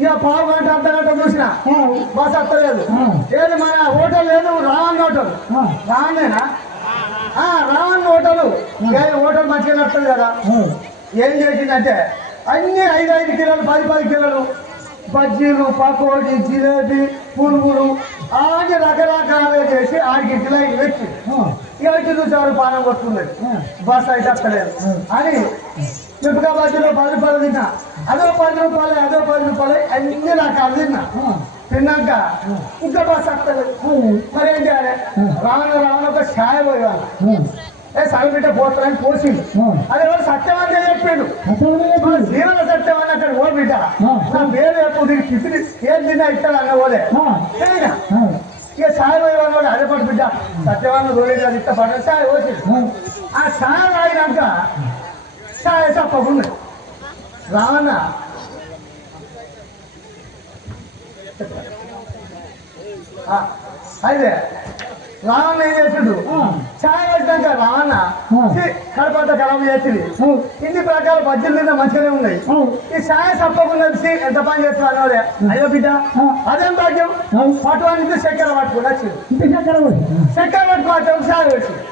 ఇక పావు గంట అర్ధ గంట చూసిన. బస్ వస్తలేదు ఏది మన హోటల్ లేదు రావణ్ హోటల్. రావణేనా? రావణ్ హోటల్. హోటల్ మంచిగా నడుస్తుంది కదా. ఏం చేసిందంటే అన్ని ఐదు ఐదు కిలోలు పది పది కిలోలు. బజ్జీలు పకోడీ జిలేబీ పునుగులు అన్ని రకరకాలుగా చేసి ఆడికి ఐదు పెట్టి. ఇక వచ్చి చూసేవారు పానం కొట్టుకున్నది బస్ అయితే వస్తలేదు అని మిరపకాయ బజ్జీలో పది రూపాయలు తిన్నా. అదో పది రూపాయలు అదో పది రూపాయలు అన్ని నాకు అది తిన్నా. తిన్నాక ఇంకా బస్ వస్తలేదు మరి ఏం చేయాలి? రావణ రావణ ఒక ఛాయ పోయాలి. ఏ సగం పోతారని పోసిండు అది ఎవరు సత్యవంతం చెప్పిండు. జీవన సత్యవాన్ని అక్కడ ఓ బిడ్డ. నా పేరు ఎప్పుడు టిఫిన్ ఏం తిన్నా ఇస్తాడు అన్న ఏనా? ఇక సాయి పోయేవాడు వాడు అదే పట్టు బిడ్డ. సత్యవాన్ని రోజు ఇస్తా పడ సాయి పోసిండు. ఆ. సాయి తాగినాక సాయి తప్పకుండా రావణ. ఆ, అయితే రావణ ఏం చేసిండు? చాయ్ వచ్చినాక రావణ కడపంతా ఖరాబ్ చేసింది. ఇన్ని ప్రకార బజ్జీలు తిన్నా మంచిగానే ఉన్నాయి. ఈ ఛాయ్ తప్పకుండా ఎంత పని చేస్తా అన్నోడే? అయ్యో బిడ్డ అదేం భాగ్యం? పట్టువానికి చక్కెర పట్టుకుని వచ్చింది చక్కెర పట్టుకోవచ్చు చాయ్ వచ్చింది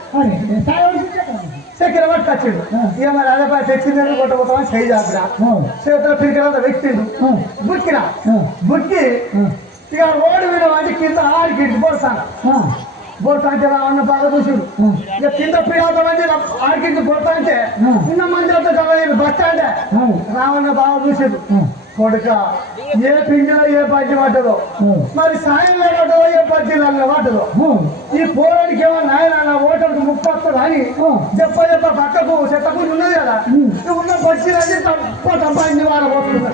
చక్కెర పట్టుకొచ్చిండు ఇక మరి అదే పని తెచ్చిందని కొట్టబోతామని చేయి జాగ్రా చేతిలో పిరికినంత వ్యక్తిండు బుక్కిన? బుక్కి ఇక రోడ్డు మీద అంటే కింద ఆడికి ఇటు బొట్ట అంటే రావన్న బాగా చూసిండు. ఇక కింద పీడాత మంది ఆడికి బొట్ట అంటే చిన్న మంది అంతా చదవలేదు బస్ స్టాండ్. రావన్న బాగా చూసిండు. కొడుక ఏ పిండిలో ఏ పద్యం పట్టదో? మరి సాయంలో పట్టదో ఏ పద్యం పట్టదో? ఈ పోరానికి ఏమో నాయన ఓటర్కి ముప్పు వస్తుంది అని? చెప్ప చెప్ప పక్కకు చెత్తకుండి ఉన్నది కదా? నువ్వు ఉన్న పచ్చినది తప్ప తప్పింది వాళ్ళ పోతుంది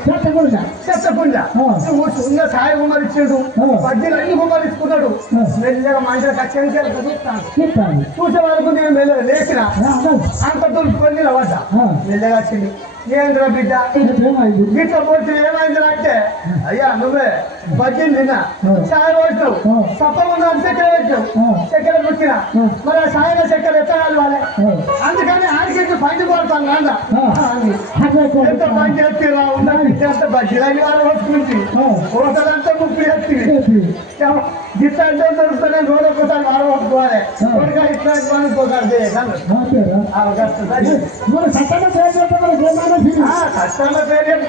చెత్తకుండ నువ్వు ఉన్న సాయి గుమ్మరి ఇచ్చిండు. పద్దెలు అన్ని గుమ్మరి ఇచ్చుకున్నాడు. మెల్లగా మంచిగా కచ్చెంచాలి చూస్తాను చూసే వరకు నేను మెల్లగా లేచిన అంత దులుపుకొని నిలబడ్డా మెల్లగా వచ్చింది. ఏంద్ర బిడ్డ? గిట్ల పోతే ఏమైంది అంటే అయ్యా నువ్వే బజ్జీలు తిన్నా. చాయ్ పోసినావు సప్పకుండా చక్కెర పెట్టావు చక్కెర పుట్టిన మరి ఆ సాయిలో చక్కెర ఎట్లా కలవాలి అందుకని ఆడికి పంచి కొడతాను నాన్న ఎంత పని చేస్తున్నా ఉన్న బిడ్డ అంత బజ్జీలని వాళ్ళు వస్తుంది హోటలంతా ముప్పి చేస్తుంది గిట్ల అంటే దొరుకుతానే రోజు ఒకసారి వాడు పట్టుకోవాలి కొడుక ఇట్లాంటి వాళ్ళు పోతాడు కష్టంలో పేరు చెప్తా